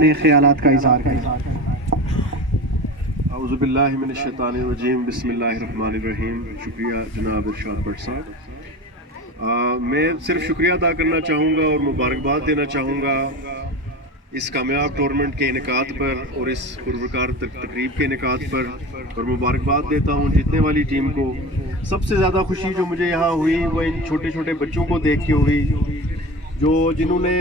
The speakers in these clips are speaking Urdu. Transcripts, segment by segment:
اپنے خیالات کا اظہار کریں۔ اعوذ باللہ من الشیطان الرجیم، بسم اللہ الرحمن الرحیم۔ شکریہ جناب ارشاد بٹ صاحب۔ میں صرف شکریہ ادا کرنا چاہوں گا اور مبارکباد دینا چاہوں گا اس کامیاب ٹورنامنٹ کے انعقاد پر اور اس پروکار تقریب کے انعقاد پر، اور مبارکباد دیتا ہوں جیتنے والی ٹیم کو۔ سب سے زیادہ خوشی جو مجھے یہاں ہوئی وہ ان چھوٹے چھوٹے بچوں کو دیکھ کے ہوئی، جنہوں نے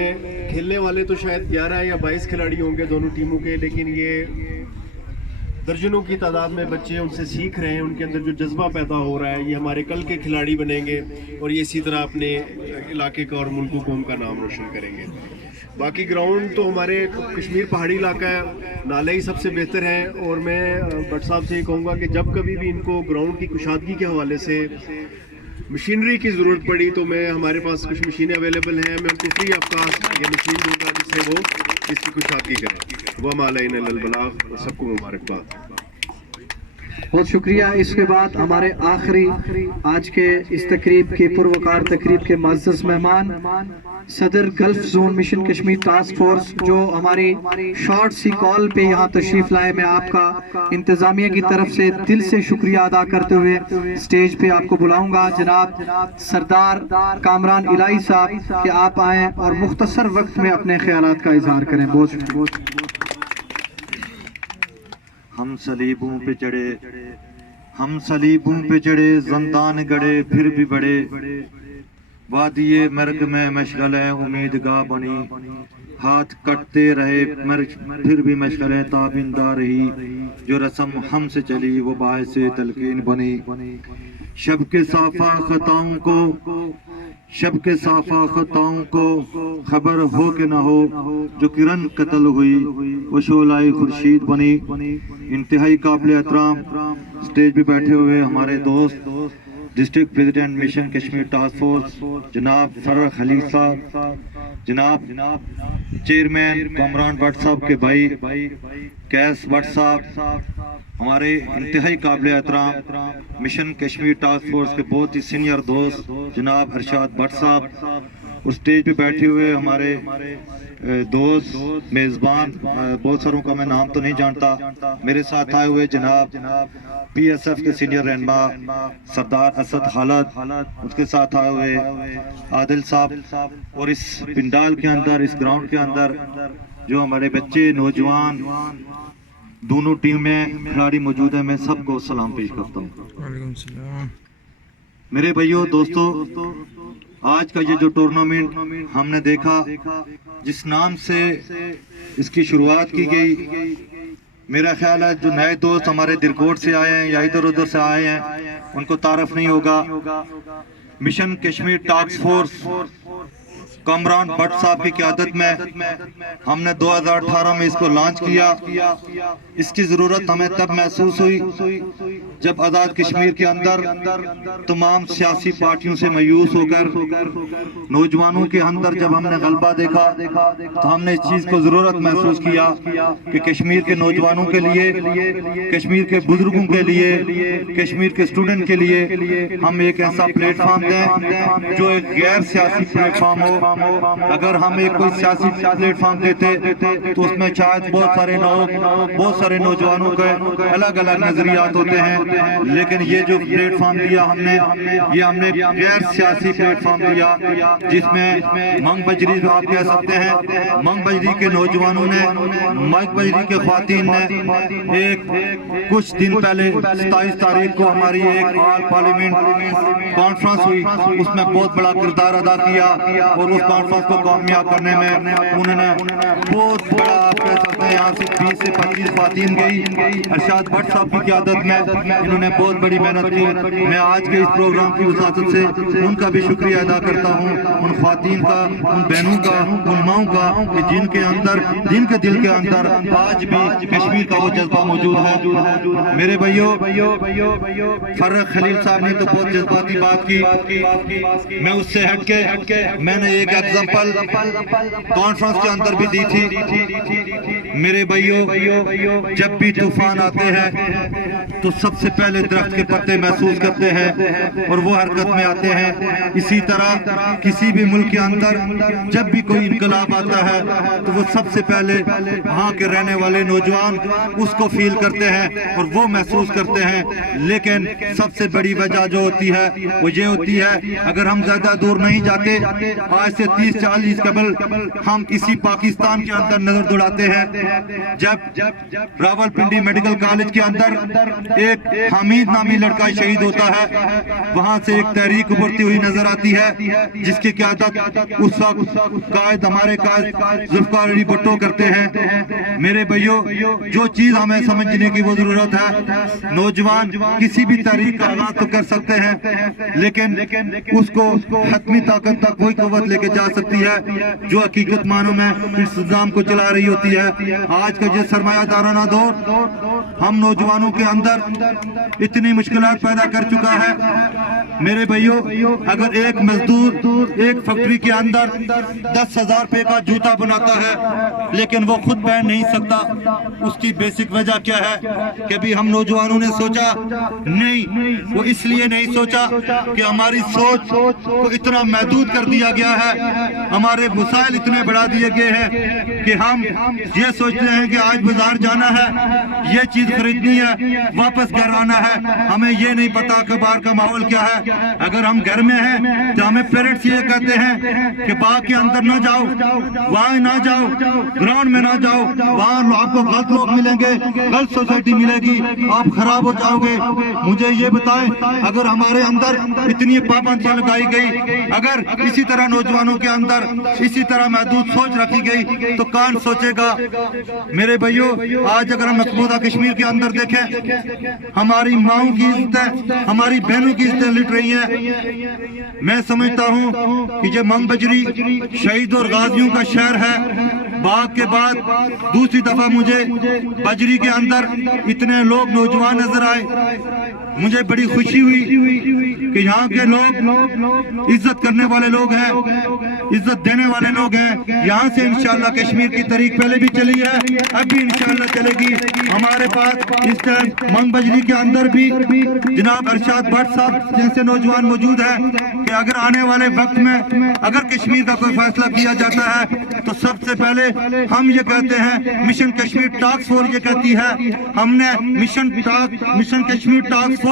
کھیلنے والے تو شاید 11 یا 22 کھلاڑی ہوں گے دونوں ٹیموں کے، لیکن یہ درجنوں کی تعداد میں بچے ان سے سیکھ رہے ہیں، ان کے اندر جو جذبہ پیدا ہو رہا ہے، یہ ہمارے کل کے کھلاڑی بنیں گے اور یہ اسی طرح اپنے علاقے کا اور ملک و قوم کا نام روشن کریں گے۔ باقی گراؤنڈ تو ہمارے کشمیر پہاڑی علاقہ ہے، نالے ہی سب سے بہتر ہیں، اور میں بٹ صاحب سے یہ کہوں گا کہ جب کبھی بھی ان کو گراؤنڈ کی کشادگی کے حوالے سے مشینری کی ضرورت پڑی تو ہمارے پاس کچھ مشینیں اویلیبل ہیں، میں ان کو فری آف کاسٹ یہ مشین دوں گا جس سے وہ اس کی کشادگی کریں۔ وما علینا الا البلاغ۔ سب کو مبارکباد۔ بہت شکریہ۔ اس کے بعد ہمارے آخری آج کے اس تقریب کے پروکار تقریب کے معزز مہمان صدر golf zone mission Kashmir task force, جو ہماری شارٹ سی کال پہ یہاں تشریف لائے، میں آپ کا انتظامیہ کی طرف سے دل سے شکریہ ادا کرتے ہوئے سٹیج پہ آپ کو بلاؤں گا جناب سردار کامران الہی صاحب کہ آپ آئیں اور مختصر وقت میں اپنے خیالات کا اظہار کریں۔ بہت شکریہ۔ ہم صلیبوں پہ چڑھے زندان گڑے پھر بھی بڑے، وادی مرگ میں مشغلیں امیدگاہ بنی، ہاتھ کٹتے رہے پھر بھی مشغلیں تابندہ رہی، جو رسم ہم سے چلی وہ باعث تلقین بنی۔ شب کے صافہ خطاؤں کو خبر ہو کہ نہ ہو، جو کرن قتل ہوئی وہ شعلہ خورشید بنی۔ انتہائی قابل احترام سٹیج پہ بیٹھے ہوئے ہمارے دوست district president mission Kashmir task force جناب فرخ خلیل صاحب، جناب چیئرمین کامران بٹ صاحب کے بھائی کیس بٹ صاحب، ہمارے انتہائی قابل احترام مشن کشمیر ٹاسک فورس کے بہت ہی سینئر دوست جناب ارشاد بٹ صاحب، اور سٹیج پہ بیٹھے ہوئے ہمارے دوست میزبان، بہت ساروں کا میں نام تو نہیں جانتا، میرے ساتھ آئے ہوئے جناب پی ایس ایف کے سینئر رہنما سردار اسد خالد، اس کے ساتھ آئے ہوئے عادل صاحب، اور اس پنڈال کے اندر اس گراؤنڈ کے اندر جو ہمارے بچے نوجوان دونوں ٹیم میں کھلاڑی موجود ہیں، میں سب کو سلام پیش کرتا ہوں۔ میرے بھائیوں دوستوں، آج کا یہ جو ٹورنامنٹ ہم نے دیکھا، جس نام سے اس کی شروعات کی گئی، میرا خیال ہے جو نئے دوست ہمارے درکوٹ سے آئے ہیں یا ادھر ادھر سے آئے ہیں ان کو تعارف نہیں ہوگا۔ Mission Kashmir task force Kamran but صاحب کی قیادت میں ہم نے 2018 میں اس کو لانچ کیا۔ اس کی ضرورت ہمیں تب محسوس ہوئی جب آزاد کشمیر کے اندر تمام سیاسی پارٹیوں سے مایوس ہو کر نوجوانوں کے اندر جب ہم نے غلبہ دیکھا تو ہم نے اس چیز کو ضرورت محسوس کیا کہ کشمیر کے نوجوانوں کے لیے، کشمیر کے بزرگوں کے لیے، کشمیر کے اسٹوڈنٹ کے لیے ہم ایک ایسا پلیٹ فارم دیں جو ایک غیر سیاسی پلیٹ فارم ہو۔ اگر ہم ایک کوئی سیاسی پلیٹ فارم دیتے تو اس میں شاید بہت سارے نوجوانوں کے الگ الگ نظریات ہوتے ہیں، لیکن یہ جو پلیٹ فارم دیا ہم نے، یہ ہم نے غیر سیاسی پلیٹ فارم دیا جس میں منگ بجری آپ کہہ سکتے ہیں، منگ بجری کے نوجوانوں نے، منگ بجری کے خواتین نے ایک کچھ دن پہلے 27 تاریخ کو ہماری ایک آل پارلیمنٹ کانفرنس ہوئی، اس میں بہت بڑا کردار ادا کیا، اور اس کانفرنس کو کامیاب کرنے میں انہوں نے بہت بڑا آپ کہہ سکتے ہیں یہاں سے 20 سے 25 خواتین گئی ارشاد بٹ صاحب کی قیادت میں، انہوں نے بہت بڑی محنت کی۔ میں آج کے اس پروگرام کی وساطت سے ان کا بھی شکریہ ادا کرتا ہوں، ان خواتین کا، ان بہنوں کا، ان ماؤں کا کہ جن کے اندر، جن کے دل کے اندر آج بھی کشمیر کا وہ جذبہ موجود ہے۔ میرے بھائیوں، فرخ خلیل صاحب نے تو بہت جذباتی بات کی، میں اس سے ہٹ کے میں نے ایک ایگزامپل کانفرنس کے اندر بھی دی تھی۔ میرے بھائیوں جب بھی طوفان آتے ہیں تو سب سے پہلے درخت کے پتے محسوس کرتے ہیں اور وہ حرکت میں آتے ہیں. اسی طرح کسی بھی ملک کے اندر جب بھی کوئی انقلاب آتا ہے تو وہ سب سے پہلے وہاں کے رہنے والے نوجوان اس کو فیل کرتے ہیں اور وہ محسوس کرتے ہیں. لیکن سب سے بڑی وجہ جو ہوتی ہے وہ یہ ہوتی ہے، اگر ہم زیادہ دور نہیں جاتے، آج سے 30-40 قبل ہم اسی پاکستان کے اندر نظر دوڑاتے ہیں جب راول پنڈی میڈیکل کالج کے اندر ایک حمید نامی لڑکا شہید ہوتا ہے. وہاں سے ایک تحریک ابھرتی ہوئی نظر آتی ہے جس کی قیادت اس وقت قائد ہمارے قائد ذوالفقار علی بھٹو کرتے ہیں. میرے بھائیوں جو چیز ہمیں سمجھنے کی وہ ضرورت ہے، نوجوان کسی بھی تحریک کا آغاز تو کر سکتے ہیں لیکن اس کو حتمی طاقت تک وہی قوت لے کے جا سکتی ہے جو حقیقت معنوں میں اس نظام کو چلا رہی ہوتی ہے. آج کا جو سرمایہ دارانہ دور ہم نوجوانوں کے اندر اتنی مشکلات پیدا کر چکا ہے. میرے بھائیوں اگر ایک مزدور ایک فیکٹری کے اندر 10,000 روپے کا جوتا بناتا ہے لیکن وہ خود پہن نہیں سکتا، اس کی بیسک وجہ کیا ہے کہ بھی ہم نوجوانوں نے سوچا نہیں، وہ اس لیے نہیں سوچا کہ ہماری سوچ کو اتنا محدود کر دیا گیا ہے، ہمارے وسائل اتنے بڑھا دیے گئے ہیں کہ ہم یہ سوچتے ہیں کہ آج بازار جانا ہے، یہ چیز خریدنی ہے، واپس گھر آنا ہے. ہمیں یہ نہیں پتا کہ باہر کا ماحول کیا ہے. اگر ہم گھر میں ہیں تو ہمیں پیرنٹس یہ کہتے ہیں کہ باغ کے اندر نہ جاؤ، وہاں نہ جاؤ، گراؤنڈ میں نہ جاؤ، وہاں آپ کو غلط لوگ ملیں گے، غلط سوسائٹی ملے گی، آپ خراب ہو جاؤ گے. مجھے یہ بتائیں اگر ہمارے اندر اتنی پابندیاں لگائی گئی، اگر اسی طرح نوجوانوں کے اندر اسی طرح محدود سوچ رکھی گئی تو کون سوچے گا؟ میرے بھائیوں آج اگر ہم مقبوضہ کشمیر کے اندر دیکھیں، ہماری ماؤں کی عزتیں، ہماری بہنوں کی عزتیں لٹ رہی ہیں. میں سمجھتا ہوں کہ یہ منگ بجری شہید اور غازیوں کا شہر ہے. باغ کے بعد دوسری دفعہ مجھے بجری کے اندر اتنے لوگ نوجوان نظر آئے. مجھے بڑی خوشی ہوئی کہ یہاں کے لوگ عزت کرنے والے لوگ ہیں، عزت دینے والے لوگ ہیں. یہاں سے انشاءاللہ کشمیر کی تحریک پہلے بھی چلی ہے، اب بھی انشاءاللہ چلے گی. ہمارے پاس اس ٹائم منگ بجری کے اندر بھی جناب ارشاد بٹ صاحب جیسے نوجوان موجود ہیں کہ اگر آنے والے وقت میں اگر کشمیر کا کوئی فیصلہ کیا جاتا ہے تو سب سے پہلے ہم یہ کہتے ہیں، مشن کشمیر ٹاسک فورس یہ کہتی ہے، ہم نے مشن کشمیر ٹاسک فورس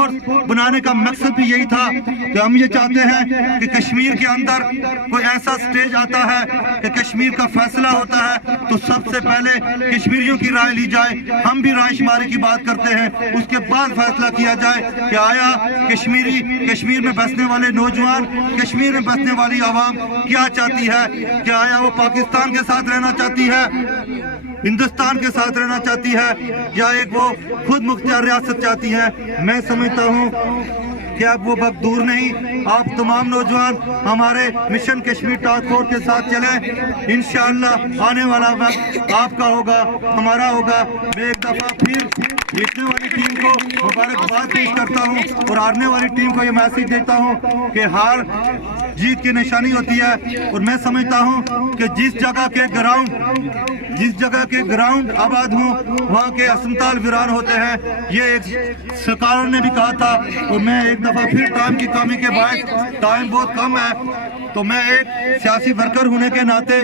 بنانے کا مقصد بھی یہی تھا کہ ہم یہ چاہتے ہیں کہ کشمیر کے اندر کوئی ایسا سٹیج آتا ہے کہ کشمیر کا فیصلہ ہوتا ہے تو سب سے پہلے کشمیریوں کی رائے لی جائے. ہم بھی رائے شماری کی بات کرتے ہیں، اس کے بعد فیصلہ کیا جائے کہ آیا کشمیر میں بسنے والے نوجوان، کشمیر میں بسنے والی عوام کیا چاہتی ہے، کہ آیا وہ پاکستان کے ساتھ رہنا چاہتی ہے، ہندوستان کے ساتھ رہنا چاہتی ہے، یا ایک وہ خود مختار ریاست چاہتی ہے. میں سمجھتا ہوں کہ اب وہ وقت دور نہیں. آپ تمام نوجوان ہمارے مشن کشمیر ٹاسک فورس کے ساتھ چلیں. انشاءاللہ آنے والا وقت آپ کا ہوگا، ہمارا ہوگا. میں ایک دفعہ پھر جیتنے والی ٹیم کو مبارکباد پیش کرتا ہوں اور ہارنے والی ٹیم کو یہ میسج دیتا ہوں کہ ہار جیت کی نشانی ہوتی ہے. اور میں سمجھتا ہوں کہ جس جگہ کے گراؤنڈ آباد ہوں وہاں کے اسمتال ویران ہوتے ہیں. یہ ایک سرکار نے بھی کہا تھا. اور میں ایک دفعہ پھر ٹائم کی کمی کے باعث ٹائم بہت کم ہے تو میں ایک سیاسی ورکر ہونے کے ناطے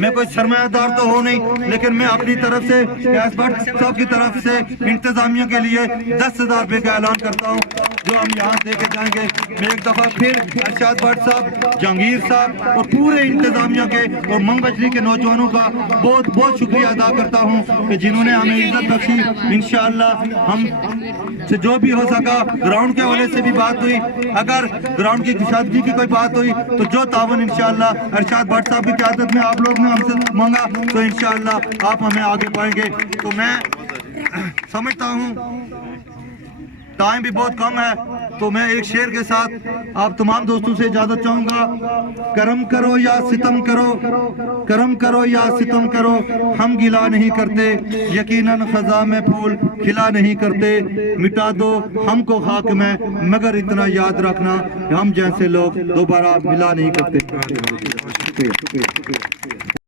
میں کوئی سرمایہ دار تو ہو نہیں، لیکن میں اپنی طرف سے ایس بٹ صاحب کی طرف سے انتظامیہ کے لیے 10,000 روپے کا اعلان کرتا ہوں جو ہم یہاں دے کے جائیں گے. میں ایک دفعہ پھر ارشاد بٹ صاحب، جہانگیر صاحب اور پورے انتظامیہ کے اور منگ بجری کے نوجوانوں کا بہت بہت شکریہ ادا کرتا ہوں کہ جنہوں نے ہمیں عزت بخشی. انشاءاللہ ہم سے جو بھی ہو سکا، گراؤنڈ کے حوالے سے بھی بات ہوئی، اگر گراؤنڈ کی کشادگی کی کوئی بات ہوئی تو جو تعاون انشاءاللہ ارشاد بٹ صاحب کی قیادت میں آپ لوگ نے ہم سے مانگا تو انشاءاللہ آپ ہمیں آگے پائیں گے. تو میں سمجھتا ہوں ٹائم بھی بہت کم ہے تو میں ایک شعر کے ساتھ آپ تمام دوستوں سے اجازت چاہوں گا. کرم کرو یا ستم کرو، کرم کرو یا ستم کرو، ہم گلا نہیں کرتے، یقیناً خزاں میں پھول کھلا نہیں کرتے. مٹا دو ہم کو خاک میں، مگر اتنا یاد رکھنا ہم جیسے لوگ دوبارہ ملا نہیں کرتے.